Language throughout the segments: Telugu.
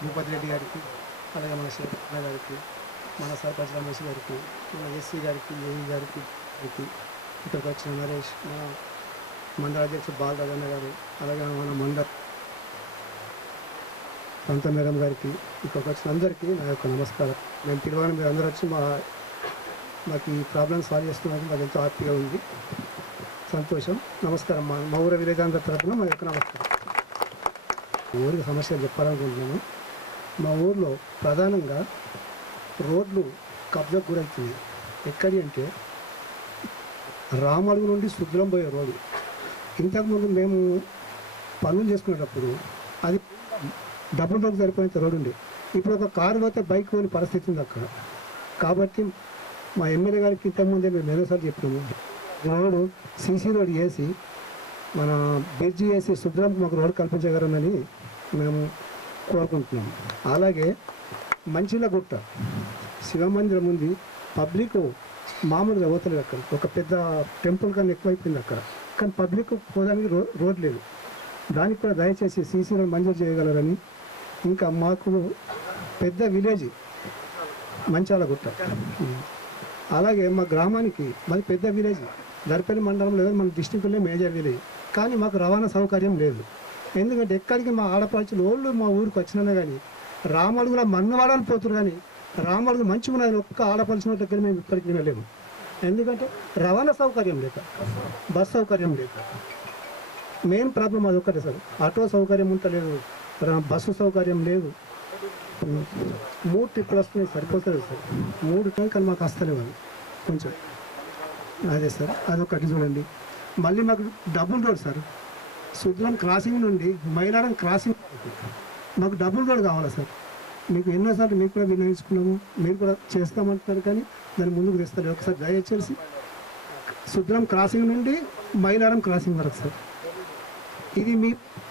భూపతి రెడ్డి గారికి, అలాగే మన శేఖర్ గారికి, మన సర్పంచ్ రమేష్ గారికి, మన ఎస్సీ గారికి, ఏఈ గారికి, ఇక్కడికి వచ్చిన నరేష్, మన మండల అధ్యక్షుడు బాలరాజన్న గారు, అలాగే మన మండల పంత మేడం గారికి, ఇక్కడికి వచ్చిన అందరికీ నా యొక్క నమస్కారం. మేము పిలవగానే మీరు అందరూ వచ్చి మాకు ఈ ప్రాబ్లమ్ సాల్వ్ చేస్తున్నందుకు నాకు ఎంతో హ్యాపీగా ఉంది, సంతోషం. నమస్కారం. మా ఊరు విలేజ్ అందరి తరఫున మా యొక్క నమస్కారం. ఊరికి సమస్యలు చెప్పాలనుకుంటున్నాను. మా ఊర్లో ప్రధానంగా రోడ్లు కబ్జాకు గురవుతున్నాయి. ఎక్కడి అంటే రామడుగు నుండి సుద్రం పోయే రోడ్డు. ఇంతకుముందు మేము పనులు చేసుకునేటప్పుడు అది డబుల్ రోడ్డు సరిపోయినంత రోడ్డు ఉండే. ఇప్పుడు ఒక కారు పోతే బైక్ పోని పరిస్థితి ఉంది అక్కడ. కాబట్టి మా ఎమ్మెల్యే గారికి ఇంతకుముందే మేము ఎన్నోసార్లు చెప్పినాము, రోడ్డు సీసీ రోడ్ వేసి మన బ్రిడ్జి వేసి సుద్రంకి మాకు రోడ్డు కల్పించగలరని మేము కోరుకుంటున్నాము. అలాగే మంచిలగుట్ట శివమందిరం ఉంది, పబ్లిక్ మామూలుగా పోతలేదు. అక్కడ ఒక పెద్ద టెంపుల్ కన్నా ఎక్కువైపోయింది అక్కడ, కానీ పబ్లిక్ పోదానికి రోడ్ లేదు. దానికి కూడా దయచేసి సీసీ రోడ్ మంజూరు చేయగలరని. ఇంకా మాకు పెద్ద విలేజ్ మంచాలగుట్ట, అలాగే మా గ్రామానికి మాది పెద్ద విలేజ్ దర్పల్లి మండలంలో మన డిస్టిక్లో మేజర్ విలేజ్, కానీ మాకు రవాణా సౌకర్యం లేదు. ఎందుకంటే ఎక్కడికి మా ఆడపడుచులు వాళ్ళు మా ఊరికి వచ్చినా కానీ రామడుగులో మన్నవాడని పోతున్నారు, కానీ రామడుగు మంచిగా ఉన్నదని ఒక్క ఆడపడుచున్న దగ్గర మేము ఇప్పటికి వినలేము. ఎందుకంటే రవాణా సౌకర్యం లేక, బస్ సౌకర్యం లేక. మెయిన్ ప్రాబ్లం అది ఒక్కటే సార్. ఆటో సౌకర్యం ఉంటలేదు, బస్సు సౌకర్యం లేదు. 3 ట్రిప్పులు వస్తున్నాయి, సరిపోతుంది సార్. 3 టైం కానీ మాకు వస్తలేవు అది కొంచెం. అదే సార్, అదొకటి చూడండి. మళ్ళీ మాకు డబుల్ రోడ్ సార్, సుద్రం క్రాసింగ్ నుండి మైలారం క్రాసింగ్ మాకు డబుల్ రోడ్ కావాలి సార్. మీకు ఎన్నోసార్లు మీకు కూడా వినియోగించుకున్నాము, మీరు కూడా చేస్తామంటున్నారు, కానీ దాన్ని ముందుకు తెస్తారు. ఒకసారి దయచేసి సుద్రం క్రాసింగ్ నుండి మైలారం క్రాసింగ్ వరకు సార్. ఇది మీ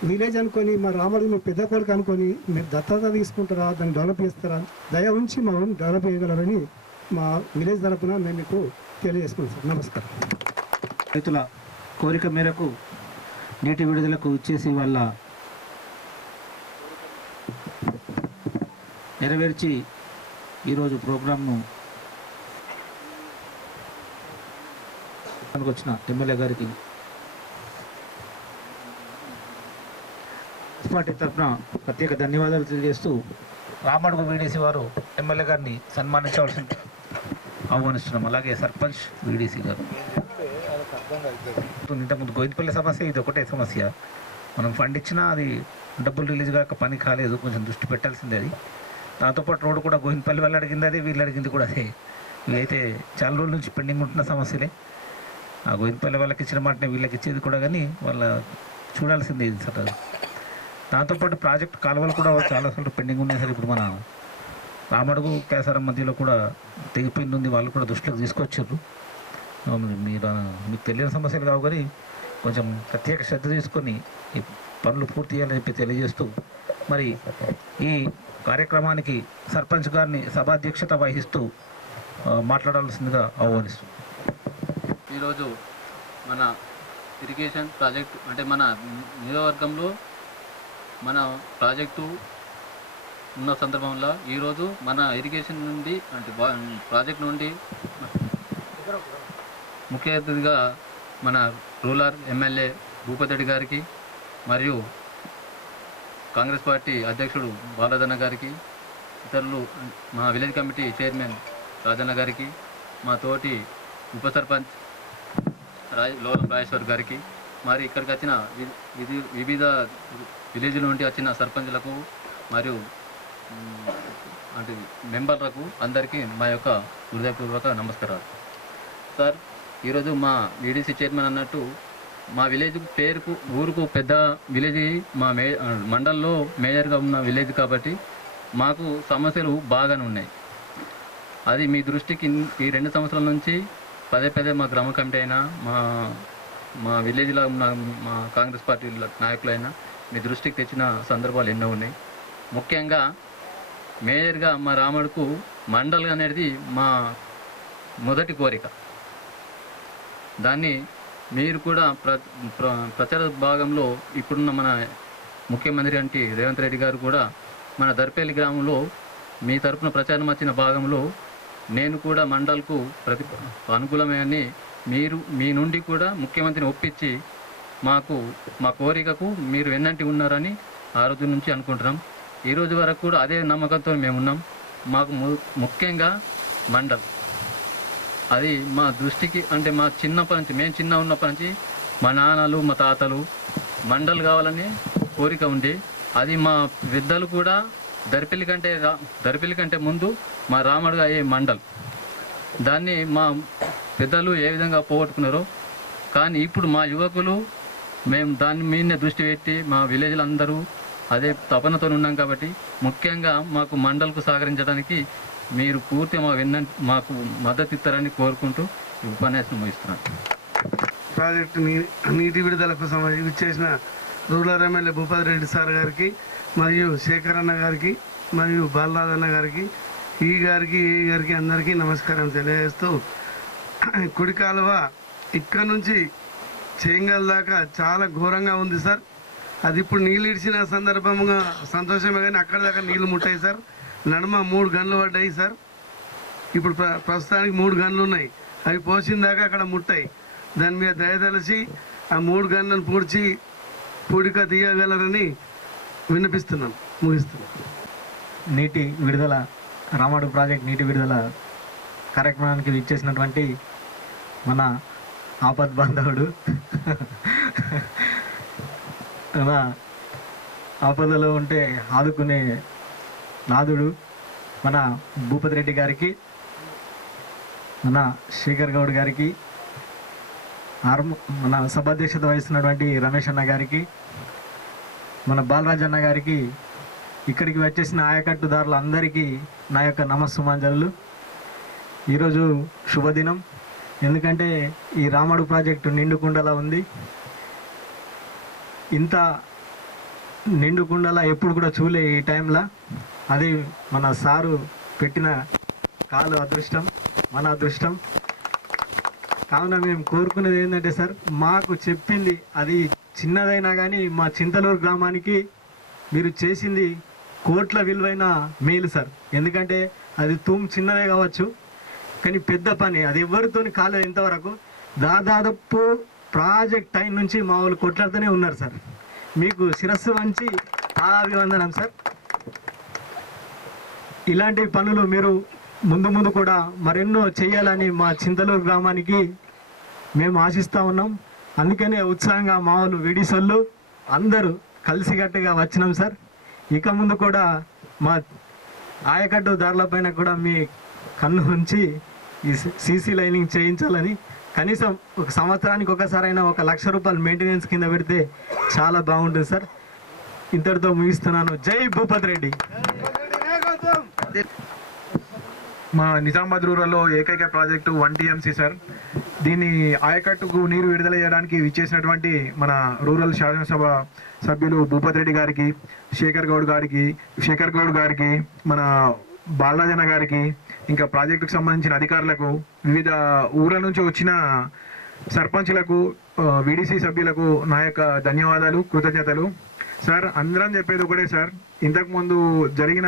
విలేజ్ అనుకొని, మా రాముడు మీ పెద్ద కొడుకు అనుకొని మీరు దత్తత తీసుకుంటారా, దాన్ని డెవలప్ చేస్తారా, దయ ఉంచి మా ఊరిని డెవలప్ చేయగలరని మా విలేజ్ తరఫున మేము మీకు తెలియజేసుకున్నాం సార్. నమస్కారం. రైతుల కోరిక మేరకు నీటి విడుదలకు ఇచ్చేసి వాళ్ళ నెరవేర్చి ఈరోజు ప్రోగ్రాంను వచ్చిన ఎమ్మెల్యే గారికి పార్టీ తరఫున ప్రత్యేక ధన్యవాదాలు తెలియజేస్తూ రామడుగు వీడీసీ వారు ఎమ్మెల్యే గారిని సన్మానించవలసి ఆహ్వానిస్తున్నాం. అలాగే సర్పంచ్ వీడీసీ గారు. ఇంతకుముందు గోవిందపల్లి సమస్య ఇది ఒకటే సమస్య. మనం ఫండ్ ఇచ్చినా అది డబ్బులు రిలీజ్ కాక పని కాలేదు, కొంచెం దృష్టి పెట్టాల్సిందే అది. దాంతోపాటు రోడ్డు కూడా గోవిందపల్లి వాళ్ళు అడిగింది అదే, వీళ్ళు అడిగింది కూడా అదే. ఇవైతే చాలా రోజుల నుంచి పెండింగ్ ఉంటున్న సమస్యలే. ఆ గోవిందపల్లి వాళ్ళకి ఇచ్చిన మాటనే వీళ్ళకి ఇచ్చేది కూడా, కానీ వాళ్ళ చూడాల్సిందే ఇది సార్. దాంతోపాటు ప్రాజెక్ట్ కాలువలు కూడా చాలా సార్లు పెండింగ్ ఉన్నాయి సార్. ఇప్పుడు మన రామడుగు కేసారం మధ్యలో కూడా తెగిపోయింది ఉంది, వాళ్ళు కూడా దృష్టిలోకి తీసుకొచ్చారు. మీకు తెలియని సమస్యలు కావు, కానీ కొంచెం ప్రత్యేక శ్రద్ధ తీసుకొని ఈ పనులు పూర్తి చేయాలని చెప్పి తెలియజేస్తూ, మరి ఈ కార్యక్రమానికి సర్పంచ్ గారిని సభాధ్యక్షత వహిస్తూ మాట్లాడాల్సిందిగా ఆహ్వానిస్తుంది. ఈరోజు మన ఇరిగేషన్ ప్రాజెక్టు అంటే మన నియోజకవర్గంలో మన ప్రాజెక్టు ఉన్న సందర్భంలో ఈరోజు మన ఇరిగేషన్ నుండి అంటే ప్రాజెక్ట్ నుండి ముఖ్య అతిథిగా మన రూరల్ ఎమ్మెల్యే భూపతి రెడ్డి గారికి, మరియు కాంగ్రెస్ పార్టీ అధ్యక్షుడు బాలరాజన్న గారికి, ఇతరులు మా విలేజ్ కమిటీ చైర్మన్ రాజన్న గారికి, మా తోటి ఉప సర్పంచ్ లోలం రాజేశ్వర్ గారికి, మరి ఇక్కడికి వచ్చిన వివిధ విలేజ్ల నుండి వచ్చిన సర్పంచ్లకు మరియు అంటే మెంబర్లకు అందరికీ మా యొక్క హృదయపూర్వక నమస్కారాలు సార్. ఈరోజు మా వీడీసీ చైర్మన్ అన్నట్టు మా విలేజ్ పేరుకు ఊరుకు పెద్ద విలేజ్, మా మండలంలో మేజర్గా ఉన్న విలేజ్ కాబట్టి మాకు సమస్యలు బాగానే ఉన్నాయి. అది మీ దృష్టికి ఈ 2 సంవత్సరాల నుంచి పదే మా గ్రామ కమిటీ అయినా మా విలేజ్లో ఉన్న మా కాంగ్రెస్ పార్టీ నాయకులైనా మీ దృష్టికి తెచ్చిన సందర్భాలు ఎన్నో ఉన్నాయి. ముఖ్యంగా మేజర్గా మా రాముడుకు మండల్ అనేది మా మొదటి కోరిక. దాన్ని మీరు కూడా ప్రచార భాగంలో ఇప్పుడున్న మన ముఖ్యమంత్రి అంటే రేవంత్ రెడ్డి గారు కూడా మన దర్పేలి గ్రామంలో మీ తరపున ప్రచారం వచ్చిన భాగంలో నేను కూడా మండల్కు అనుకూలమని మీరు మీ నుండి కూడా ముఖ్యమంత్రిని ఒప్పించి మా కోరికకు మీరు వెన్నంటి ఉన్నారని ఆ రోజు నుంచి అనుకుంటున్నాం. ఈ రోజు వరకు కూడా అదే నమ్మకంతో మేమున్నాం. మాకు ముఖ్యంగా మండల్ అది మా దృష్టికి అంటే మా చిన్నప్పటి నుంచి మేము చిన్న ఉన్నప్పటి నుంచి మా నాన్నలు మా తాతలు మండల్ కావాలని కోరిక ఉంది. అది మా పెద్దలు కూడా దర్పల్లి కంటే ముందు మా రామడుగా అయ్యే మండల్ దాన్ని మా పెద్దలు ఏ విధంగా పోగొట్టుకున్నారో కానీ ఇప్పుడు మా యువకులు మేము దాని మీదనే దృష్టి పెట్టి మా విలేజ్లు అందరూ అదే తపనతో ఉన్నాం కాబట్టి ముఖ్యంగా మాకు మండల్కు సహకరించడానికి మీరు పూర్తిగా మాకు మద్దతు ఇస్తారని కోరుకుంటూ ఈ ఉపన్యాసం ముగిస్తున్నాను. ప్రాజెక్టు నీటి విడుదలకు ఇచ్చేసిన rural MLA Bhupathi Reddy sir గారికి మరియు శేఖర్ అన్న గారికి మరియు బాలరాజ్ అన్న గారికి ఈ గారికి అందరికీ నమస్కారం తెలియజేస్తూ కుడి కాలువ ఇక్కడ నుంచి చేంగల్ దాకా చాలా ఘోరంగా ఉంది సార్. అది ఇప్పుడు నీళ్ళు ఇడిచిన సందర్భంగా సంతోషమే కానీ అక్కడ దాకా నీళ్లు ముట్టాయి సార్. నడుమ 3 గన్లు పడ్డాయి సార్. ఇప్పుడు ప్రస్తుతానికి 3 గన్లు ఉన్నాయి. అవి పోసిన దాకా అక్కడ ముట్టాయి. దాని మీద దయతలిచి ఆ 3 గన్లను పూడిక తీయగలరని విన్నపిస్తున్నాం. ముగిస్తున్నాం. నీటి విడుదల రామడుగు ప్రాజెక్ట్ నీటి విడుదల కార్యక్రమానికి ఇచ్చేసినటువంటి మన ఆపద్ బాంధవుడు మన ఆపదలో ఉంటే ఆదుకునే నాదుడు మన భూపతి రెడ్డి గారికి, మన శేఖర్ గౌడ్ గారికి, మన సభాధ్యక్షత వహిస్తున్నటువంటి రమేష్ అన్న గారికి, మన బాలరాజ్ అన్న గారికి, ఇక్కడికి వచ్చేసిన ఆయకట్టుదారులందరికీ నా యొక్క నమస్సుమాంజలు. ఈరోజు శుభదినం. ఎందుకంటే ఈ రామడుగు ప్రాజెక్టు నిండుకుండలా ఉంది. ఇంత నిండుకుండలా ఎప్పుడు కూడా చూలే ఈ టైంలో. అది మన సారు పెట్టిన కాలు అదృష్టం, మన అదృష్టం. కావున మేము కోరుకునేది ఏంటంటే సార్, మాకు చెప్పింది అది చిన్నదైనా కానీ మా చింతలూరు గ్రామానికి మీరు చేసింది కోట్ల విలువైన మేలు సార్. ఎందుకంటే అది చిన్నదే కావచ్చు కానీ పెద్ద పని. అది ఎవరితోని కాలేదు ఇంతవరకు. దాదాపు ప్రాజెక్ట్ టైం నుంచి మా వాళ్ళు కొట్లాడుతూనే ఉన్నారు సార్. మీకు శిరస్సు వంచి అభివందనం సార్. ఇలాంటి పనులు మీరు ముందు కూడా మరెన్నో చేయాలని మా చింతలూరు గ్రామానికి మేము ఆశిస్తూ ఉన్నాం. అందుకనే ఉత్సాహంగా మా వాళ్ళు వీడిసోళ్ళు అందరూ కలిసికట్టుగా వచ్చినాం సార్. ఇక ముందు కూడా మా ఆయకట్టు దారులపైన కూడా మీ కన్ను ఉంచి ఈ సీసీ లైనింగ్ చేయించాలని, కనీసం ఒక సంవత్సరానికి ఒకసారైనా 1 లక్ష రూపాయలు మెయింటెనెన్స్ కింద పెడితే చాలా బాగుంటుంది సార్. ఇంతటితో ముగిస్తున్నాను. జై భూపతి రెడ్డి. మా నిజామాబాద్ రూరల్లో ఏకైక ప్రాజెక్టు 1 TMC సార్. దీన్ని ఆయకట్టుకు నీరు విడుదల చేయడానికి విచ్చేసినటువంటి మన రూరల్ శాసనసభ సభ్యులు భూపతి రెడ్డి గారికి, శేఖర్ గౌడ్ గారికి, మన బాలరాజన్న గారికి, ఇంకా ప్రాజెక్టుకు సంబంధించిన అధికారులకు, వివిధ ఊర్ల నుంచి వచ్చిన సర్పంచ్లకు, వీడీసీ సభ్యులకు నా యొక్క ధన్యవాదాలు, కృతజ్ఞతలు సార్. అందరం చెప్పేది ఒకటే సార్, ఇంతకుముందు జరిగిన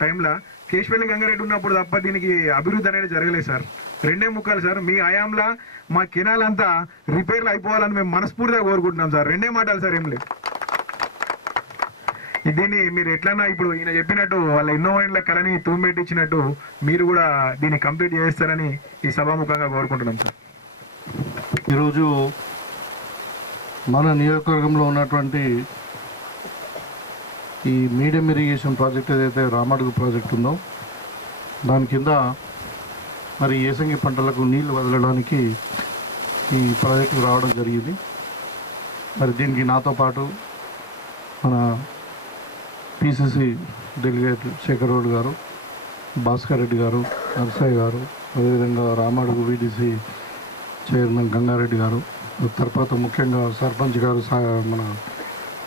టైంలో కేశపల్లి గంగారెడ్డి ఉన్నప్పుడు తప్ప దీనికి అభివృద్ధి అనేది జరగలేదు సార్. 2 ముక్కలు సార్. మీ హయాంలో మా కెనాల్ అంతా రిపేర్లు అయిపోవాలని మేము మనస్ఫూర్తిగా కోరుకుంటున్నాం సార్. 2 మాటలు సార్, ఏం లేదు. దీన్ని మీరు ఎట్లన్నా ఇప్పుడు ఈయన చెప్పినట్టు వాళ్ళ ఎన్నో ఏళ్ళ కళని తూంబెట్టించినట్టు మీరు కూడా దీన్ని కంప్లీట్ చేస్తారని ఈ సభాముఖంగా కోరుకుంటున్నాం సార్. ఈరోజు మన నియోజకవర్గంలో ఉన్నటువంటి ఈ మీడియం ఇరిగేషన్ ప్రాజెక్ట్ ఏదైతే రామడుగు ప్రాజెక్ట్ ఉందో దాని కింద మరి ఏసంగి పంటలకు నీళ్లు వదలడానికి ఈ ప్రాజెక్టుకు రావడం జరిగింది. మరి దీనికి నాతో పాటు మన పిసిసి డెలిగేట్ శేఖర్ గౌడ్ గారు, భాస్కర్ రెడ్డి గారు, నర్సయ్య గారు, అదేవిధంగా రామడుగు వీడీసీ చైర్మన్ గంగారెడ్డి గారు, తర్వాత ముఖ్యంగా సర్పంచ్ గారు మన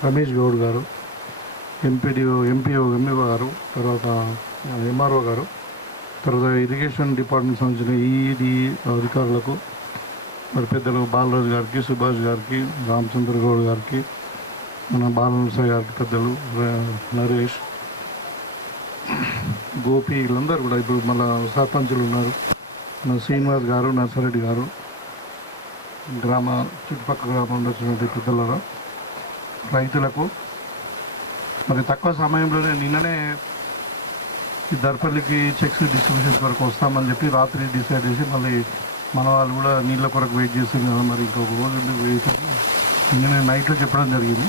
రమేష్ గౌడ్ గారు, ఎంపీఓ గారు, తర్వాత ఎంఆర్ఓ గారు, తర్వాత ఇరిగేషన్ డిపార్ట్మెంట్ సంబంధించిన ఈఈడి అధికారులకు, మరి పెద్దలు బాలరాజు గారికి, సుభాష్ గారికి, రామచంద్ర గౌడ్ గారికి, మన బాలనరసయ్య గారికి, పెద్దలు నరేష్, గోపి వీళ్ళందరూ కూడా ఇప్పుడు మళ్ళీ సర్పంచులు ఉన్నారు, మన శ్రీనివాస్ గారు, నర్సారెడ్డి గారు, చుట్టుపక్కల గ్రామంలో వచ్చినటువంటి పెద్దల రైతులకు మరి తక్కువ సమయంలోనే నిన్ననే ఈ దర్పల్లికి చెక్స్ డిస్ట్రిబ్యూషన్స్ వరకు వస్తామని చెప్పి రాత్రి డిసైడ్ చేసి మళ్ళీ మన వాళ్ళు కూడా నీళ్ళ కొరకు వెయిట్ చేస్తుంది కదా, మరి ఇంకొక రోజు ఎందుకు వెయిట్ అని నిన్ననే నైట్లో చెప్పడం జరిగింది.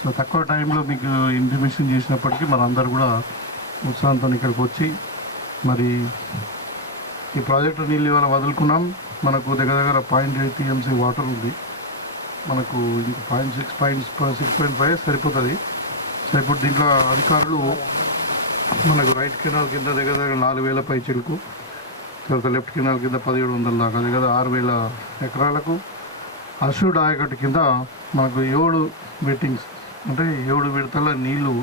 సో తక్కువ టైంలో మీకు ఇన్ఫర్మేషన్ చేసినప్పటికీ మన అందరు కూడా ఉత్సాహంతో ఇక్కడికి వచ్చి మరి ఈ ప్రాజెక్టు నీళ్ళు ఇవాళ వదులుకున్నాం. మనకు దగ్గర 0.8 TMC వాటర్ ఉంది, మనకు ఇంకా 6.5 సరిపోతుంది. సో ఇప్పుడు దీంట్లో అధికారులు మనకు రైట్ కెనాల్ కింద దగ్గర 4,000 పై చిలుకు, తర్వాత లెఫ్ట్ కెనాల్ కింద 1,700 దాకా దగ్గర 6,000 ఎకరాలకు, అష్యూడ్ ఆయకట్టు కింద మనకు 7 వెట్టింగ్స్ అంటే 7 విడతల నీళ్లు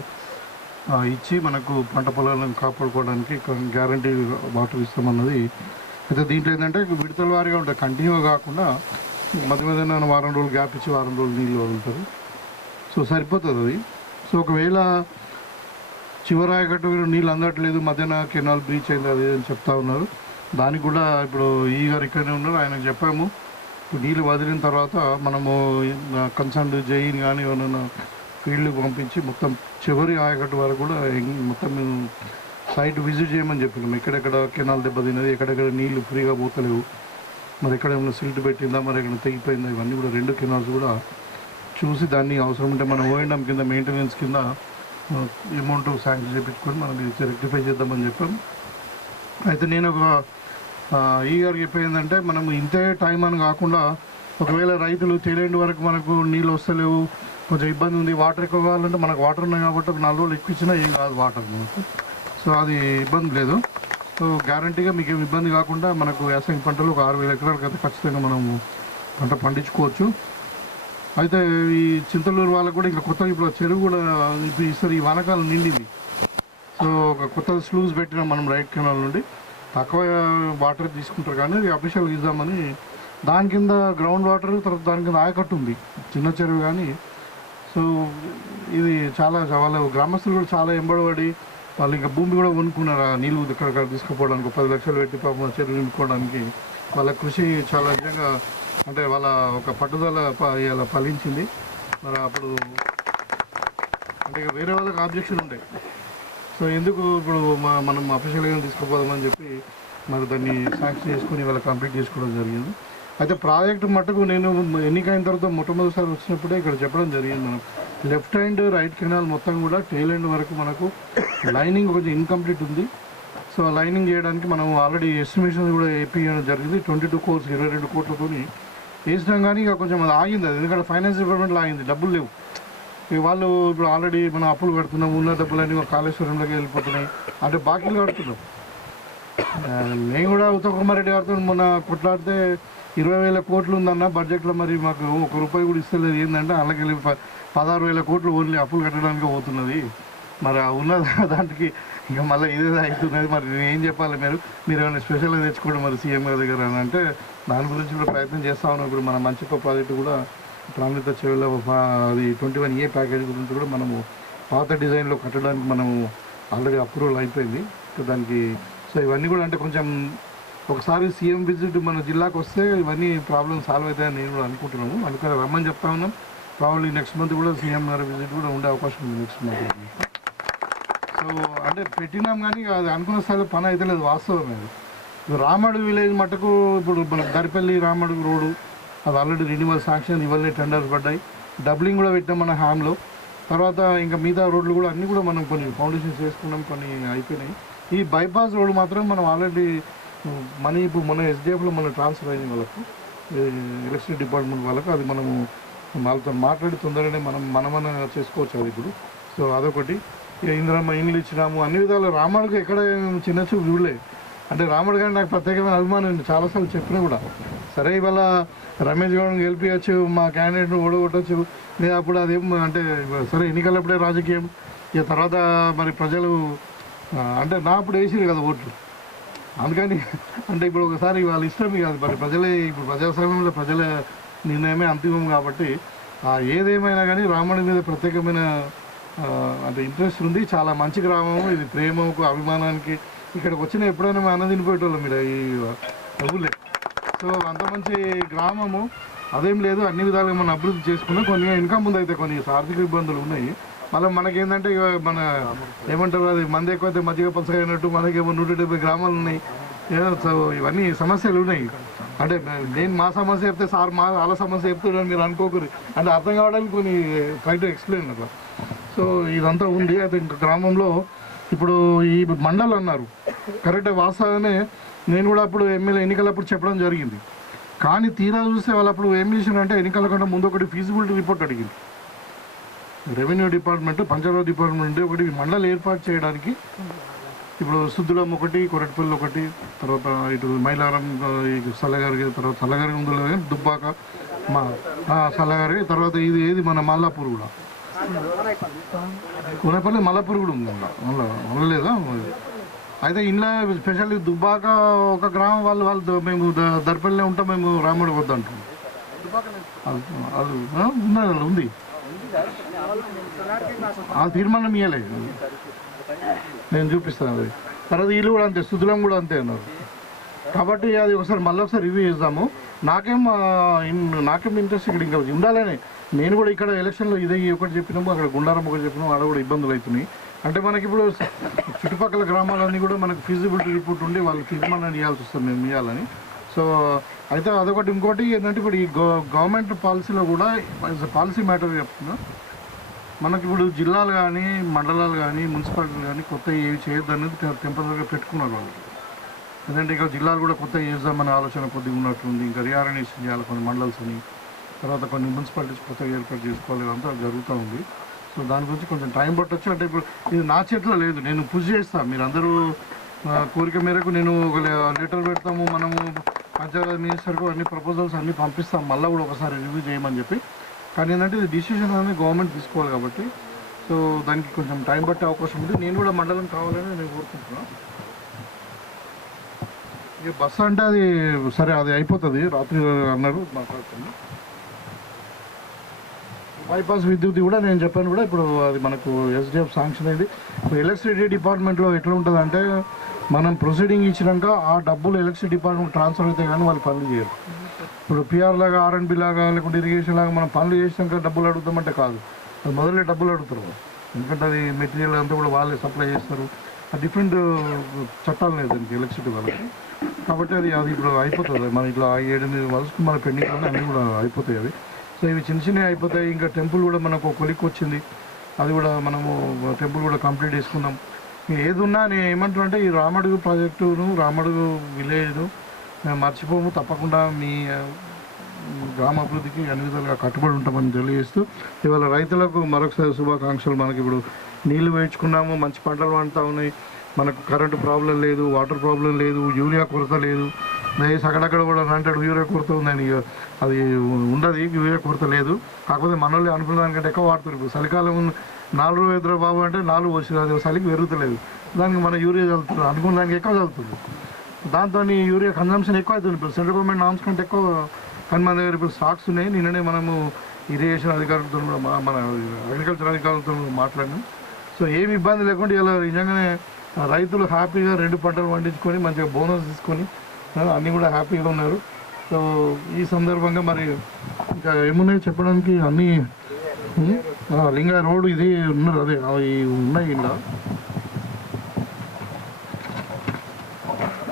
ఇచ్చి మనకు పంట పొలాలను కాపాడుకోవడానికి గ్యారంటీ వాటర్ ఇస్తామన్నది. అయితే దీంట్లో ఏంటంటే విడతల వారీగా ఉంటుంది, కంటిన్యూగా కాకుండా మధ్య మధ్యన వారం రోజులు గ్యాప్ ఇచ్చి వారం రోజులు నీళ్ళు వదులుతారు. సో సరిపోతుంది అది. సో ఒకవేళ చివరి ఆయకట్టు నీళ్ళు అందట్లేదు, మధ్యాహ్న కెనాల్ బ్రీచ్ అయింది అది అని చెప్తా ఉన్నారు. దానికి కూడా ఇప్పుడు ఈ గారు ఇక్కడనే ఉన్నారు, ఆయనకు చెప్పాము నీళ్ళు వదిలిన తర్వాత మనము కన్సర్న్ జైన్ కానీ ఏమైనా ఫీల్డ్కి పంపించి మొత్తం చివరి ఆయకట్టు వరకు కూడా మొత్తం సైట్ విజిట్ చేయమని చెప్పినాం. ఎక్కడెక్కడ కెనాల్ దెబ్బతిన్నది, ఎక్కడెక్కడ నీళ్లు ఫ్రీగా పోతలేవు, మరి ఎక్కడ ఏమైనా సిల్ట్ పెట్టిందా, మరి ఎక్కడ తెగిపోయిందా, ఇవన్నీ కూడా 2 కెనాల్స్ కూడా చూసి దాన్ని అవసరం ఉంటే మనం O&M కింద మెయింటెనెన్స్ కింద అమౌంట్ శాంక్షన్ చేయించుకొని మనం ఇది రెక్టిఫై చేద్దామని చెప్పాం. అయితే నేను ఒక ఈ గారికి చెప్పేందంటే మనం ఇంతే టైం అని కాకుండా ఒకవేళ రైతులు తేలేండి వరకు మనకు నీళ్ళు వస్తలేవు, కొంచెం ఇబ్బంది ఉంది, వాటర్ ఎక్కువ కావాలంటే మనకు వాటర్ ఉన్నాయి కాబట్టి 4 రోజులు ఎక్కువ ఇచ్చినా ఏం కాదు వాటర్ మనకు. సో అది ఇబ్బంది లేదు. సో గ్యారంటీగా మీకు ఏమి ఇబ్బంది కాకుండా మనకు యాసంగి పంటలు ఒక 6,000 ఎకరాలకు అయితే ఖచ్చితంగా మనము పంట పండించుకోవచ్చు. అయితే ఈ చింతలూరు వాళ్ళకు కూడా ఇంకా కొత్తగా ఇప్పుడు చెరువు కూడా ఇప్పుడు ఈసారి ఈ వానకాలం నిండింది. సో ఒక కొత్త స్లూస్ పెట్టినాం మనం రైట్ కెనాల్ నుండి, తక్కువ వాటర్ తీసుకుంటారు కానీ అది అఫీషియల్గా ఇద్దామని. దాని కింద గ్రౌండ్ వాటర్, తర్వాత దాని కింద ఆయకట్టు ఉంది చిన్న చెరువు కానీ. సో ఇది చాలా వాళ్ళ గ్రామస్తులు కూడా చాలా ఎంబడబడి వాళ్ళు ఇంకా భూమి కూడా కొనుక్కున్నారు ఆ నీళ్ళు ఇక్కడ తీసుకుపోవడానికి. 10 లక్షలు పెట్టి పాపం చెరువు నింపుకోవడానికి వాళ్ళ కృషి చాలా నిజంగా అంటే వాళ్ళ ఒక పట్టుదల ఇలా ఫలించింది. మరి అప్పుడు అంటే వేరే వాళ్ళకి ఆబ్జెక్షన్ ఉండే, సో ఎందుకు ఇప్పుడు మనం అఫీషియల్గా తీసుకుపోదామని చెప్పి మరి దాన్ని శాంక్షన్ చేసుకుని వాళ్ళ కంప్లీట్ చేసుకోవడం జరిగింది. అయితే ప్రాజెక్టు మట్టుకు నేను ఎన్నికైన తర్వాత మొట్టమొదటిసారి వచ్చినప్పుడే ఇక్కడ చెప్పడం జరిగింది. మనం లెఫ్ట్ హ్యాండ్ రైట్ కెనాల్ మొత్తం కూడా టెయిల్ ఎండ్ వరకు మనకు లైనింగ్ కొంచెం ఇన్కంప్లీట్ ఉంది. సో లైనింగ్ చేయడానికి మనం ఆల్రెడీ ఎస్టిమేషన్ కూడా వేయించడం జరిగింది. 22 కోర్స్ 22 కోట్లతో వేసినాం కానీ ఇక కొంచెం అది ఆగింది. అది ఎందుకంటే ఫైనాన్స్ డిపార్ట్మెంట్లో ఆగింది, డబ్బులు లేవు. ఇక వాళ్ళు ఇప్పుడు ఆల్రెడీ మనం అప్పులు కడుతున్నాం, ఉన్న డబ్బులన్నీ కాళేశ్వరంలోకి వెళ్ళిపోతున్నాయి, అంటే బాకీలు కడుతున్నాం. నేను కూడా ఉత్తమ్ కుమార్ రెడ్డి గారితో మొన్న కొట్లాడితే 20,000 కోట్లు ఉందన్న బడ్జెట్లో, మరి మాకు ₹1 కూడా ఇస్తలేదు. ఏంటంటే అలాగే 16,000 కోట్లు ఓన్లీ అప్పులు కట్టడానికి పోతున్నది. మరి ఉన్న దానికి ఇక మళ్ళీ ఇదే అవుతున్నది. మరి నేను ఏం చెప్పాలి, మీరు ఏమైనా స్పెషల్గా తెచ్చుకోండి మరి సీఎం గారి దగ్గర అని అంటే దాని గురించి కూడా ప్రయత్నం చేస్తా ఉన్నాం. ఇప్పుడు మన మంచిప ప్రాజెక్టు కూడా ప్రాణిత చెవుల అది 21A ప్యాకేజ్ గురించి కూడా మనము పాత డిజైన్లో కట్టడానికి మనము ఆల్రెడీ అప్రూవల్ అయిపోయింది దానికి. సో ఇవన్నీ కూడా అంటే కొంచెం ఒకసారి సీఎం విజిట్ మన జిల్లాకు వస్తే ఇవన్నీ ప్రాబ్లమ్ సాల్వ్ అవుతాయని నేను కూడా అనుకుంటున్నాము. అందుకని రమ్మని చెప్తా ఉన్నాం. ప్రాబ్లీ నెక్స్ట్ మంత్ కూడా సీఎం గారి విజిట్ కూడా ఉండే అవకాశం ఉంది నెక్స్ట్ మంత్. సో అంటే పెట్టినాం కానీ అది అనుకున్న స్థాయిలో పని అయితే లేదు, వాస్తవం అది. రామడుగు విలేజ్ మటుకు ఇప్పుడు మన దరిపల్లి రామడుగు రోడ్డు అది ఆల్రెడీ రెన్యువల్ శాంక్షన్, ఇవన్నీ టెండర్స్ పడ్డాయి, డబ్లింగ్ కూడా పెట్టాం మన హామ్లో. తర్వాత ఇంకా మిగతా రోడ్లు కూడా అన్నీ కూడా మనం కొన్ని ఫౌండేషన్స్ చేసుకున్నాం, కొన్ని అయిపోయినాయి. ఈ బైపాస్ రోడ్డు మాత్రం మనం ఆల్రెడీ మనీ ఇప్పుడు మన ఎస్డిఎఫ్లో మనం ట్రాన్స్ఫర్ అయింది వాళ్ళకు, ఎలక్ట్రిసిటీ డిపార్ట్మెంట్ వాళ్ళకు. అది మనము వాళ్ళతో మాట్లాడి తొందరగానే మనమన చేసుకోవచ్చు అది ఇప్పుడు. సో అదొకటి. ఇందిరమ్మ ఇండ్లు ఇచ్చినాము అన్ని విధాలు. రాముడికి ఎక్కడ చిన్న చూపు చూడలే. అంటే రాముడు కానీ నాకు ప్రత్యేకమైన అభిమానం చాలాసార్లు చెప్పినా కూడా, సరే ఇవాళ రమేష్ గౌడ్ని గెలిపించచ్చు, మా క్యాండిడేట్ను ఓడగొట్టచ్చు, నేను అప్పుడు అదేం అంటే సరే ఎన్నికలప్పుడే రాజకీయం. ఇక తర్వాత మరి ప్రజలు అంటే నా అప్పుడు వేసిరు కదా ఓట్లు, అందుకని అంటే ఇప్పుడు ఒకసారి వాళ్ళ ఇష్టం కాదు మరి ప్రజలే. ఇప్పుడు ప్రజాస్వామ్యంలో ప్రజల నిర్ణయమే అంతిమం కాబట్టి ఏదేమైనా కానీ రాముడి మీద ప్రత్యేకమైన అంటే ఇంట్రెస్ట్ ఉంది. చాలా మంచి గ్రామం ఇది, ప్రేమకు అభిమానానికి. ఇక్కడికి వచ్చిన ఎప్పుడైనా మేము అన్న తినిపోయేటోళ్ళం మీరు ఈ ఊళ్ళే. సో అంత మంచి గ్రామము, అదేం లేదు, అన్ని విధాలుగా మనం అభివృద్ధి చేసుకున్నాం. కొన్ని ఇంకా ముందు అయితే కొన్ని ఆర్థిక ఇబ్బందులు ఉన్నాయి. మళ్ళీ మనకేంటంటే ఇక మన ఏమంటారు, అది మంది ఎక్కువైతే మధ్యగా పలసగా అయినట్టు మనకేమో 170 గ్రామాలు ఉన్నాయి. సో ఇవన్నీ సమస్యలు ఉన్నాయి. అంటే నేను మా సమస్య చెప్తే సార్ వాళ్ళ సమస్య చెప్తున్నాను మీరు అనుకోకూడదు, అంటే అర్థం కావడానికి కొన్ని ట్రై టు ఎక్స్ప్లెయిన్ అట్లా. సో ఇదంతా ఉంది. అయితే ఇంకా గ్రామంలో ఇప్పుడు ఈ మండల్ అన్నారు కరెక్ట్, వాస్తవమే. నేను కూడా అప్పుడు ఎమ్మెల్యే ఎన్నికలప్పుడు చెప్పడం జరిగింది. కానీ తీరా చూస్తే వాళ్ళు అప్పుడు ఏం చేశారంటే ఎన్నికల కంటే ముందు ఒకటి ఫీజిబిలిటీ రిపోర్ట్ అడిగింది. రెవెన్యూ డిపార్ట్మెంట్, పంచాయతీ డిపార్ట్మెంట్ ఒకటి మండల్ ఏర్పాటు చేయడానికి. ఇప్పుడు సుద్దులం ఒకటి, కొరటిపల్లి ఒకటి, తర్వాత ఇటు మైలారం సల్లగారి, తర్వాత సల్లగారి ఉందో దుబ్బాక మా సల్లగారి, తర్వాత ఇది ఏది మన మల్లాపూర్ కూడా, కొనపల్లి మల్లాపూర్ కూడా ఉంది. ఉండలేదా? అయితే ఇంట్లో స్పెషల్లీ దుబ్బాక ఒక గ్రామం వాళ్ళు మేము దర్పల్లిలో ఉంటాం, మేము రాముడు వద్దంటాం. అది ఉన్నది ఉంది, ఆ తీర్మానం ఇవ్వలేదు, నేను చూపిస్తాను అది. తర్వాత వీళ్ళు కూడా అంతే, సుధులం కూడా అంతే అన్నారు. కాబట్టి అది ఒకసారి మళ్ళీ ఒకసారి రివ్యూ చేద్దాము. నాకేం ఇంట్రెస్ట్ ఇక్కడ ఇంకా ఉండాలని. నేను కూడా ఇక్కడ ఎలక్షన్లో ఇదే ఒకటి చెప్పినాము, అక్కడ గుండారం ఒకటి చెప్పినాము, అక్కడ కూడా ఇబ్బందులు అవుతున్నాయి. అంటే మనకి ఇప్పుడు చుట్టుపక్కల గ్రామాలన్నీ కూడా మనకు ఫీజిబిలిటీ రిపోర్ట్ ఉండి వాళ్ళు తీర్మానాన్ని ఇవ్వాల్సి వస్తుంది, మేము ఇవ్వాలని. సో అయితే అదొకటి. ఇంకోటి ఏంటంటే ఇప్పుడు ఈ గవర్నమెంట్ పాలసీలో కూడా పాలసీ మ్యాటర్ చెప్తున్నా, మనకి ఇప్పుడు జిల్లాలు కానీ మండలాలు కానీ మున్సిపాలిటీలు కానీ కొత్త ఏవి చేయొద్దు అనేది టెంపరీగా పెట్టుకున్నారు వాళ్ళు. ఎందుకంటే ఇంకా జిల్లాలు కూడా కొత్త చేద్దామనే ఆలోచన కొద్దిగా ఉన్నట్టుంది. ఇంకా రీఆర్గనైజేషన్ చేయాలి కొన్ని మండల్స్ అని, తర్వాత కొన్ని మున్సిపాలిటీస్ కొత్తగా ఏర్పాటు చేసుకోవాలి, ఇదంతా జరుగుతూ ఉంది. సో దాని గురించి కొంచెం టైం పట్టొచ్చు. అంటే ఇప్పుడు ఇది నా చేతిలో లేదు, నేను పుష్ చేస్తాను. మీరు అందరూ కోరిక మేరకు నేను ఒక లెటర్ పెడతాము, మనము పంచాయతీ మినిస్టర్కు అన్ని ప్రపోజల్స్ అన్నీ పంపిస్తాం, మళ్ళీ కూడా ఒకసారి రివ్యూ చేయమని చెప్పి. కానీ ఏంటంటే ఇది డిసిషన్ అనేది గవర్నమెంట్ తీసుకోవాలి కాబట్టి, సో దానికి కొంచెం టైం పట్టే అవకాశం ఉంది. నేను కూడా మండలం కావాలని నేను కోరుకుంటున్నాను. ఇక బస్సు అంటే అది సరే, అది అయిపోతుంది, రాత్రి అన్నారు మాట్లాడుతుంది. బైపాస్ విద్యుత్ కూడా నేను చెప్పాను కూడా, ఇప్పుడు అది మనకు ఎస్డిఎఫ్ శాంక్షన్ అయింది. ఇప్పుడు ఎలక్ట్రిసిటీ డిపార్ట్మెంట్లో ఎట్లా ఉంటుంది అంటే, మనం ప్రొసీడింగ్ ఇచ్చినాక ఆ డబ్బులు ఎలక్ట్రిసిటీ డిపార్ట్మెంట్ ట్రాన్స్ఫర్ అయితే కానీ వాళ్ళు పనులు చేయరు. ఇప్పుడు పిఆర్ లాగా, ఆర్ఎండ్బి లాగా, లేకుంటే ఇరిగేషన్ లాగా మనం పనులు చేసినాక డబ్బులు అడుగుతామంటే కాదు, అది మొదలే డబ్బులు అడుగుతారు. ఎందుకంటే అది మెటీరియల్ అంతా కూడా వాళ్ళే సప్లై చేస్తారు. ఆ డిఫరెంట్ చట్టాలు లేదు దానికి ఎలక్ట్రిసిటీ వాళ్ళకి. కాబట్టి అది ఇప్పుడు అయిపోతుంది. మన ఇట్లా 7-8 వలసకు మన పెండింగ్ అన్నీ కూడా అయిపోతాయి అవి. సో ఇవి చిన్న చిన్నవి అయిపోతాయి. ఇంకా టెంపుల్ కూడా మనకు కొలిక్ వచ్చింది, అది కూడా మనము టెంపుల్ కూడా కంప్లీట్ చేసుకున్నాం. ఏది ఉన్నా నేను ఏమంటున్నా అంటే, ఈ రామడుగు ప్రాజెక్టును, రామడుగు విలేజ్ను మేము మర్చిపోము. తప్పకుండా మీ గ్రామ అభివృద్ధికి అన్ని విధాలుగా కట్టుబడి ఉంటామని తెలియజేస్తూ, ఇవాళ రైతులకు మరొకసారి శుభాకాంక్షలు. మనకి ఇప్పుడు నీళ్లు వేయించుకున్నాము, మంచి పంటలు పండుతూ ఉన్నాయి, మనకు కరెంటు ప్రాబ్లం లేదు, వాటర్ ప్రాబ్లం లేదు, యూరియా కొరత లేదు. దయచేసి అక్కడక్కడ కూడా అంటాడు యూరియా కొరత ఉందని, అది ఉండదు, యూరియా కొరత లేదు. కాకపోతే మనల్ని అనుకున్న దానికంటే ఎక్కువ వాడుతారు. ఇప్పుడు చలికాలం 4 ఎదురు బాబు అంటే 4 వచ్చింది, అది చలికి పెరుగుతలేదు, దానికి మన యూరియా చల్లుతున్నారు, అనుకున్న దానికి ఎక్కువ చల్లుతుంది. దాంతో యూరియా కన్జంప్షన్ ఎక్కువ అవుతుంది. ఇప్పుడు సెంట్రల్ గవర్నమెంట్ నామ్స్ కంటే ఎక్కువ. కానీ మన దగ్గర ఇప్పుడు స్టాక్స్ ఉన్నాయి. నిన్ననే మనము ఇరిగేషన్ అధికారులతో కూడా మన అగ్రికల్చర్ అధికారులతో మాట్లాడినాం. సో ఏమి ఇబ్బంది లేకుండా ఇలా నిజంగానే రైతులు హ్యాపీగా 2 పంటలు పండించుకొని మంచిగా బోనస్ తీసుకొని అన్నీ కూడా హ్యాపీగా ఉన్నారు. సో ఈ సందర్భంగా మరి ఇంకా ఏమున్నాయి చెప్పడానికి అన్నీ. లింగా రోడ్డు ఇది ఉన్నారు, అదే అవి ఉన్నాయి ఇలా,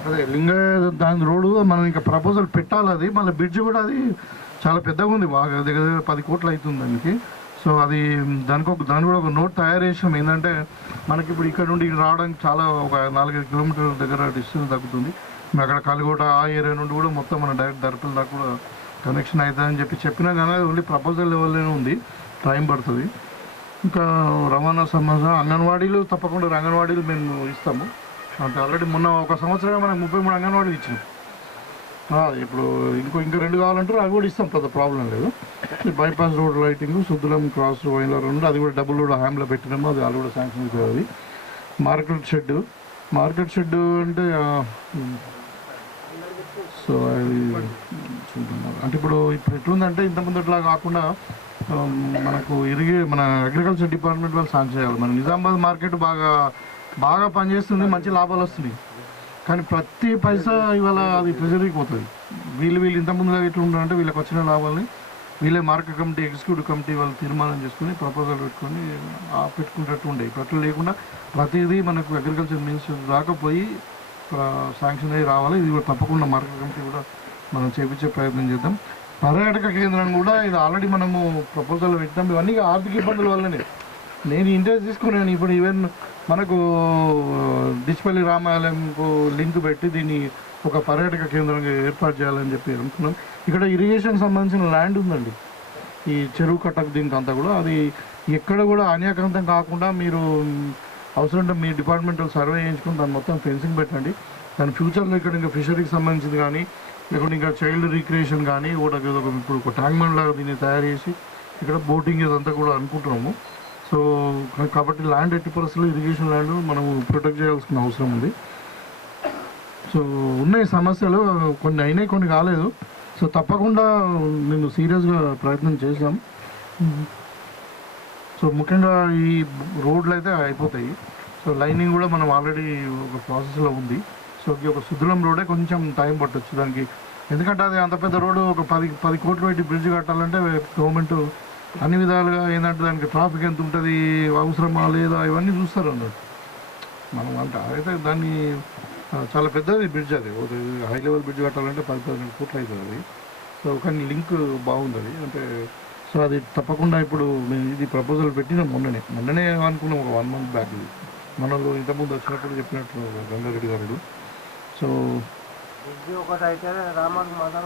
అదే లింగా దాని రోడ్డు మనం ఇంకా ప్రపోజల్ పెట్టాలి. అది మళ్ళీ బ్రిడ్జ్ కూడా అది చాలా పెద్దగా ఉంది, బాగా దగ్గర 10 కోట్లు అవుతుంది దానికి. సో అది దాని కూడా ఒక నోట్ తయారు చేసాం. ఏంటంటే మనకి ఇప్పుడు ఇక్కడ నుండి రావడానికి చాలా ఒక 4-5 కిలోమీటర్ల దగ్గర డిస్టెన్స్ తగ్గుతుంది. అక్కడ కలిగోట ఆ ఏరియా నుండి కూడా మొత్తం మన డైరెక్ట్ దర్పల్ దాకా కూడా కనెక్షన్ అవుతుందని చెప్పినా కానీ అది ఓన్లీ ప్రపోజల్ లెవెల్లోనే ఉంది, టైం పడుతుంది. ఇంకా రవాణా సమస్య, అంగన్వాడీలు తప్పకుండా అంగన్వాడీలు మేము ఇస్తాము. అంటే ఆల్రెడీ మొన్న ఒక సంవత్సరంగా మనకు 33 అంగన్వాడీలు ఇచ్చినాం. ఇప్పుడు ఇంకా 2 కావాలంటారు, అవి కూడా ఇస్తాం, పెద్ద ప్రాబ్లం లేదు. బైపాస్ రోడ్ లైటింగ్, సుద్దులం క్రాస్ వైలర్ ఉంది, అది కూడా డబుల్ రోడ్ హ్యామ్లో పెట్టినాము, అది కూడా శాంక్షన్ అవుతుంది. మార్కెట్ షెడ్ అంటే సో అది చూద్దాం. అంటే ఇప్పుడు ఎట్లుందంటే ఇంతకుముందు అట్లా కాకుండా మనకు మన అగ్రికల్చర్ డిపార్ట్మెంట్ వాళ్ళు సాంక్షన్ చేయాలి. మన నిజామాబాద్ మార్కెట్ బాగా పనిచేస్తుంది, మంచి లాభాలు వస్తున్నాయి. కానీ ప్రతి పైసా ఇవాళ అది ట్రెజరీకి పోతుంది. వీళ్ళు ఇంతకుముందుగా ఇట్లా ఉండాలంటే వీళ్ళకి వచ్చిన లాభాలని వీళ్ళే మార్కెట్ కమిటీ, ఎగ్జిక్యూటివ్ కమిటీ వాళ్ళు తీర్మానం చేసుకుని ప్రపోజల్ పెట్టుకొని పెట్టుకునేటట్టు ఉండే. ఇప్పుడు అట్లా లేకుండా ప్రతిదీ మనకు అగ్రికల్చర్ మినిస్టర్ రాకపోయి శాంక్షన్ అయ్యి రావాలి. ఇది కూడా తప్పకుండా మార్కెట్ కమిటీ కూడా మనం చేపించే ప్రయత్నం చేద్దాం. పర్యాటక కేంద్రం కూడా ఇది ఆల్రెడీ మనము ప్రపోజల్ పెట్టాం. ఇవన్నీ ఆర్థిక ఇబ్బందుల వల్లనే నేను ఇంట్రెస్ట్ తీసుకున్నాను. ఇప్పుడు ఈవెన్ మనకు డిచ్పల్లి రామాలయంకు లింక్ పెట్టి దీన్ని ఒక పర్యాటక కేంద్రంగా ఏర్పాటు చేయాలని చెప్పి అనుకున్నాం. ఇక్కడ ఇరిగేషన్ సంబంధించిన ల్యాండ్ ఉందండి, ఈ చెరువు కట్టకు దీనికి అంతా కూడా. అది ఎక్కడ కూడా అన్యాక్రాంతం కాకుండా మీరు అవసరం మీ డిపార్ట్మెంటల్ సర్వే చేయించుకుని దాన్ని మొత్తం ఫెన్సింగ్ పెట్టండి. దాని ఫ్యూచర్లో ఇక్కడ ఇంకా ఫిషరీకి సంబంధించింది కానీ లేకుంటే ఇంకా చైల్డ్ రిక్రియేషన్ కానీ ఒకటి ఇప్పుడు ఒక ట్యాంక్ బండ్ లాగా దీన్ని తయారు చేసి ఇక్కడ బోటింగ్ ఇదంతా కూడా అనుకుంటున్నాము. సో కాబట్టి ల్యాండ్ ఎట్టి పరిస్థితుల్లో ఇరిగేషన్ ల్యాండ్ మనం ప్రొటెక్ట్ చేయాల్సిన అవసరం ఉంది. సో ఉన్నాయి సమస్యలు, కొన్ని అయినాయి కొన్ని కాలేదు. సో తప్పకుండా నేను సీరియస్గా ప్రయత్నం చేశాం. సో ముఖ్యంగా ఈ రోడ్లు అయితే అయిపోతాయి. సో లైనింగ్ కూడా మనం ఆల్రెడీ ఒక ప్రాసెస్లో ఉంది. సో ఈ ఒక సుద్దులం రోడే కొంచెం టైం పట్టొచ్చు దానికి, ఎందుకంటే అది అంత పెద్ద రోడ్డు ఒక 10 కోట్లు పెట్టి బ్రిడ్జ్ కట్టాలంటే గవర్నమెంట్ అన్ని విధాలుగా ఏంటంటే దానికి ట్రాఫిక్ ఎంత ఉంటుంది, అవసరమా లేదా ఇవన్నీ చూస్తారు అన్నట్టు. మనం అంటే అయితే దాన్ని చాలా పెద్దది బ్రిడ్జ్, అది హై లెవెల్ బ్రిడ్జ్ కట్టాలంటే 10-15 కోట్లు అవుతుంది అది. సో కానీ లింక్ బాగుంది అది అంటే. సో అది తప్పకుండా ఇప్పుడు మేము ఇది ప్రపోజల్ పెట్టినాం మొన్ననే అనుకున్నాం, ఒక 1 month బ్యాక్. ఇది మనలో ఇంతకుముందు వచ్చినప్పుడు చెప్పినట్టు గంగారెడ్డి గారు. సో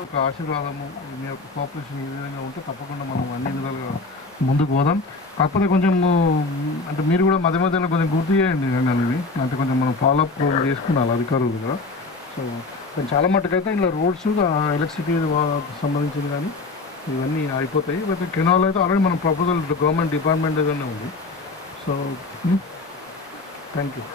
ఒక ఆశీర్వాదము మీ యొక్క కోఆపరేషన్ ఈ విధంగా ఉంటే తప్పకుండా మనం అన్ని విధాలుగా ముందుకు పోదాం. కాకపోతే కొంచెం అంటే మీరు కూడా మధ్య మధ్యలో కొంచెం గుర్తు చేయండి అనేది, అంటే కొంచెం మనం ఫాలోఅప్ చేసుకున్నాం అధికారులు కూడా. సో చాలా మట్టుకైతే ఇలా రోడ్స్ ఎలక్ట్రిసిటీ సంబంధించింది కానీ ఇవన్నీ అయిపోతాయి. బట్ కెనాల్ అయితే ఆల్రెడీ మన ప్రపోజల్ గవర్నమెంట్ డిపార్ట్మెంట్ ఏదైనా ఉంది. So thank you.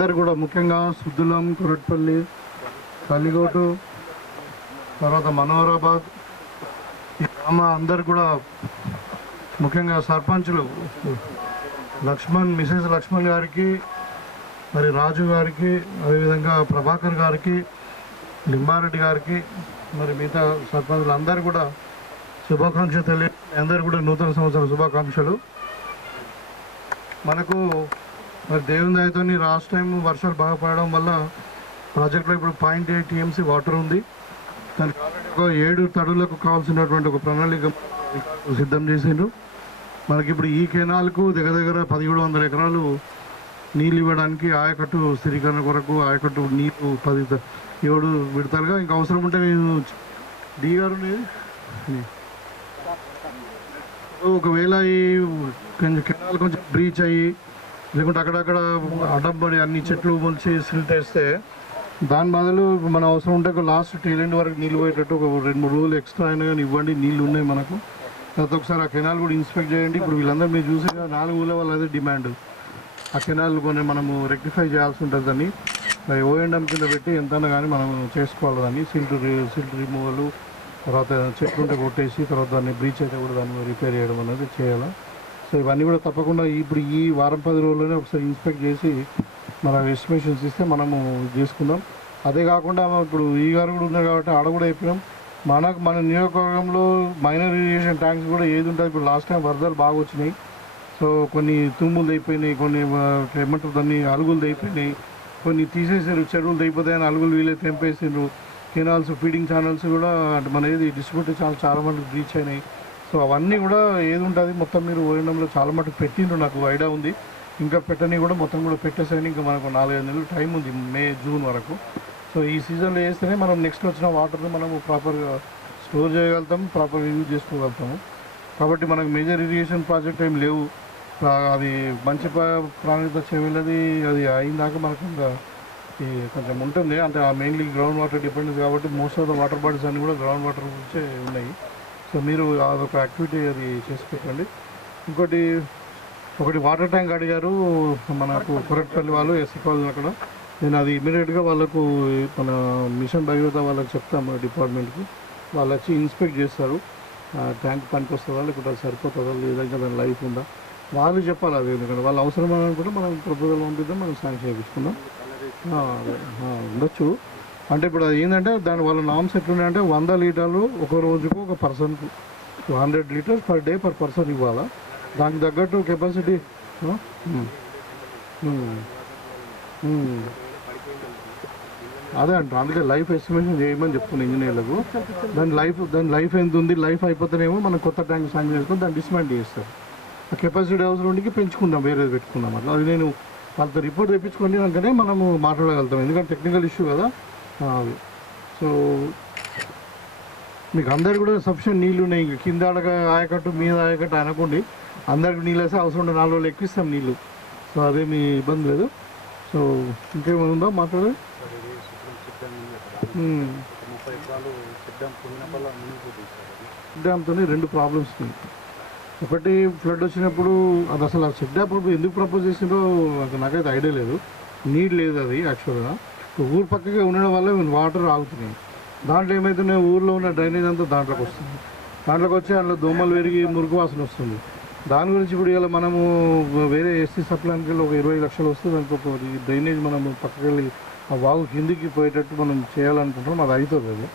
అందరు కూడా ముఖ్యంగా సుద్దులం, కురట్పల్లి, కలిగోటు, తర్వాత మనోహరాబాద్ ఈ గ్రామ అందరు కూడా ముఖ్యంగా సర్పంచులు మిసెస్ లక్ష్మణ్ గారికి, మరి రాజు గారికి, అదేవిధంగా ప్రభాకర్ గారికి, లింబారెడ్డి గారికి, మరి మిగతా సర్పంచులు అందరూ కూడా శుభాకాంక్షలు అందరూ కూడా నూతన సంవత్సరం శుభాకాంక్షలు. మనకు మరి దేవుని దయతో లాస్ట్ టైం వర్షాలు బాగా పడడం వల్ల ప్రాజెక్టులో ఇప్పుడు 0.8 TMC వాటర్ ఉంది. దానికి ఒక 7 తడులకు కావాల్సినటువంటి ఒక ప్రణాళిక సిద్ధం చేసిండ్రు. మనకి ఇప్పుడు ఈ కెనాల్కు దగ్గర 1700 ఎకరాలు నీళ్ళు ఇవ్వడానికి ఆయకట్టు స్థిరీకరణ కొరకు ఆయకట్టు నీళ్ళు 7 విడతలుగా ఇంకా అవసరం ఉంటే నేను డి గారు ఒకవేళ ఈ కెనాల్ కొంచెం బ్రీచ్ అయ్యి లేకుంటే అక్కడక్కడ అడ్డంపడి అన్ని చెట్లు మొలిచి సిల్ట్ వేస్తే దాని బదులు మన అవసరం ఉంటే లాస్ట్ టేలెండ్ వరకు నీళ్ళు పోయేటట్టు ఒక 2-3 రోజులు ఎక్స్ట్రా అయినా కానీ ఇవ్వండి. నీళ్ళు ఉన్నాయి మనకు. తర్వాత ఒకసారి ఆ కెనాల్ కూడా ఇన్స్పెక్ట్ చేయండి. ఇప్పుడు వీళ్ళందరూ మీరు చూసి 4 ఊళ్ళ వాళ్ళు అదే డిమాండ్. ఆ కెనాల్ కొన్ని మనము రెక్టిఫై చేయాల్సి ఉంటుంది. దాన్ని ఓఎండ్ఎం కింద పెట్టి ఎంతైనా కానీ మనం చేసుకోవాలి. దాన్ని సిల్ట్ రిమూవల్, తర్వాత చెట్లు ఉంటే కొట్టేసి తర్వాత దాన్ని బ్రీచ్ అయితే కూడా దాన్ని రిపేర్ చేయడం అనేది చేయాలి. సో ఇవన్నీ కూడా తప్పకుండా ఇప్పుడు ఈ వారం 10 రోజుల్లోనే ఒకసారి ఇన్స్పెక్ట్ చేసి మన ఎస్టిమేషన్స్ ఇస్తే మనము చేసుకుందాం. అదే కాకుండా ఇప్పుడు ఈ గారు కూడా ఉన్నారు కాబట్టి ఆడ కూడా చెప్పినాం. మన నియోజకవర్గంలో మైనర్ ఇరిగేషన్ ట్యాంక్స్ కూడా ఏది ఉంటుంది. ఇప్పుడు లాస్ట్ టైం వరదలు బాగా వచ్చినాయి. సో కొన్ని తుమ్ములు అయిపోయినాయి, కొన్ని ఏమంటారు దాన్ని అలుగులు అయిపోయినాయి, కొన్ని తీసేసారు. చెరువులు అయిపోతాయని అలుగులు వీళ్ళే తెంపేసిండ్రు. కెనాల్స్, ఫీడింగ్ ఛానల్స్ కూడా అంటే మన ఏది డిస్ట్రిబ్యూటర్ ఛానల్స్ చాలా మటుకు బ్రీచ్ అయినాయి. సో అవన్నీ కూడా ఏది ఉంటుంది మొత్తం మీరు ఓఎండ్ఎంలో చాలా మటుకు పెట్టిండ్రు. నాకు ఐడియా ఉంది. ఇంకా పెట్టని కూడా మొత్తం కూడా పెట్టేసాయని ఇంకా మనకు 4-5 నెలలు టైం ఉంది, మే జూన్ వరకు. సో ఈ సీజన్లో వేస్తేనే మనం నెక్స్ట్ వచ్చిన వాటర్ని మనము ప్రాపర్గా స్టోర్ చేయగలుగుతాము, ప్రాపర్గా యూజ్ చేసుకోగలుగుతాము. కాబట్టి మనకు మేజర్ ఇరిగేషన్ ప్రాజెక్ట్ ఏం లేవు. అది మంచి ప్రాణిత చెవిలది అది అయిందాక మనకు ఇంకా కొంచెం ఉంటుంది. అంటే మెయిన్లీ గ్రౌండ్ వాటర్ డిపెండెన్స్ కాబట్టి most of the water bodies అన్నీ కూడా గ్రౌండ్ వాటర్ గురించే ఉన్నాయి. సో మీరు అదొక యాక్టివిటీ అది చేసి పెట్టండి. ఒకటి వాటర్ ట్యాంక్ అడిగారు మనకు కురట్పల్లి వాళ్ళు, ఎస్సీ కాలేజ్ అక్కడ. నేను అది ఇమీడియట్గా వాళ్ళకు మన మిషన్ భగీరథ వాళ్ళకి చెప్తాము డిపార్ట్మెంట్కి. వాళ్ళు వచ్చి ఇన్స్పెక్ట్ చేస్తారు. ట్యాంక్ పనికి వస్తుందా లేకుంటే సరిపోతుందా లేదంటే దాని లైఫ్ ఉందా వాళ్ళు చెప్పాలి. అది ఎందుకంటే వాళ్ళు అవసరం అనుకుంటే మనం ప్రపోజల్ పంపిద్దాం, మనం శాంక్షన్ చేయించుకుందాం. ఉండొచ్చు. అంటే ఇప్పుడు అది ఏంటంటే దాని వాళ్ళ నామ్స్ ఎట్లున్నాయంటే 100 లీటర్లు ఒక రోజుకు ఒక పర్సన్కు 100 litres per day per person ఇవ్వాలా. దానికి తగ్గట్టు కెపాసిటీ అదే అంట. అందుకే లైఫ్ ఎస్టిమేషన్ చేయమని చెప్తున్నాను ఇంజనీర్లకు. దాని లైఫ్ ఎంత ఉంది, లైఫ్ అయిపోతేనేమో మనం కొత్త ట్యాంక్ శాంక్షన్ చేసుకొని దాన్ని డిస్మాండ్ చేస్తారు. ఆ కెపాసిటీ అవసరం ఉండి పెంచుకుందాం, వేరేది పెట్టుకుందాం. అట్లా అది నేను వాళ్ళతో రిపోర్ట్ తెప్పించుకొని కనుకనే మనము మాట్లాడగలుగుతాం. ఎందుకంటే టెక్నికల్ ఇష్యూ కదా అది. సో మీకు అందరు కూడా సఫిషియెంట్ నీళ్ళు ఉన్నాయి. ఇంక కింద ఆయకట్టు మీద ఆయకట్టు అనుకోండి, అందరికి నీళ్ళు వేస్తే అవసరం ఉంటే 4 రోజులు ఎక్కిస్తాం నీళ్ళు. సో అదేమీ ఇబ్బంది లేదు. సో ఇంకేమైనా ఉందా మాట్లాడే? డ్యామ్తో 2 ప్రాబ్లమ్స్ ఉన్నాయి. ఒకటి ఫ్లడ్ వచ్చినప్పుడు అది అసలు ఆ చెక్ డ్యామ్ ఎందుకు ప్రపోజ్ చేసిందో నాకైతే ఐడియా లేదు. నీడ్ లేదు అది యాక్చువల్గా. ఊరు పక్కగా ఉండడం వల్ల వాటర్ ఆగుతున్నాయి. దాంట్లో ఏమవుతున్నాయి, ఊర్లో ఉన్న డ్రైనేజ్ అంతా దాంట్లోకి వస్తుంది. దాంట్లోకి వచ్చి అందులో దోమలు పెరిగి మురుగు వాసన వస్తుంది. దాని గురించి ఇప్పుడు ఇలా మనము వేరే ఎస్సీ సప్లాన్కి ఒక 20 లక్షలు వస్తే దానికి ఒక డ్రైనేజ్ మనము పక్కకి వెళ్ళి ఆ వాగు కిందికి పోయేటట్టు మనం చేయాలనుకుంటున్నాం. అది అవుతుంది అది.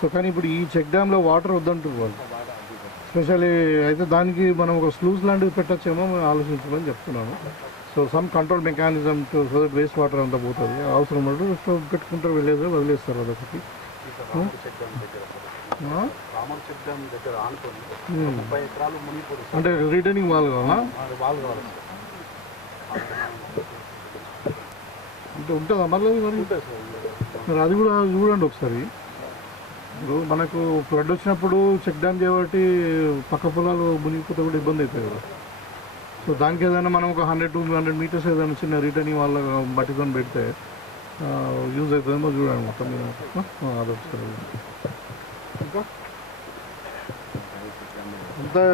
సో కానీ ఇప్పుడు ఈ చెక్ డ్యామ్లో వాటర్ వద్దంటారు వాళ్ళు స్పెషల్లీ. అయితే దానికి మనం ఒక స్లూస్ లాంటివి పెట్టచ్చేమో ఆలోచించమని చెప్తున్నాను. So some control mechanism to so that waste water అంతా పోతుంది. అవసరం పట్టు పెట్టుకుంటారు, వెళ్ళేదో వదిలేస్తారు. అదొకటి. అంటే రిటర్నింగ్ వాల్ కావాలా అంటే ఉంటుందా మళ్ళీ మరి అది కూడా చూడండి ఒకసారి. ఇప్పుడు మనకు ఫ్లడ్ వచ్చినప్పుడు చెక్ డ్యామ్ చేయబట్టి పక్క పొలాలు మునిగిపోతే కూడా ఇబ్బంది అవుతుంది కదా. సో దానికి ఏదైనా మనం ఒక 100-200 మీటర్స్ ఏదైనా చిన్న రిటర్నింగ్ వాళ్ళ బట్టితో పెడితే యూజ్ అవుతుందేమో చూడండి మొత్తం మీద. అదొకసారి ఇంకా అంతా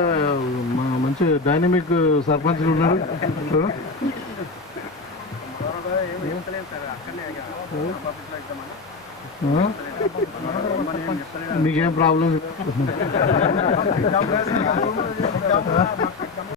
మంచి డైనమిక్ సర్పంచ్లు ఉన్నారు. మీకేం ప్రాబ్లం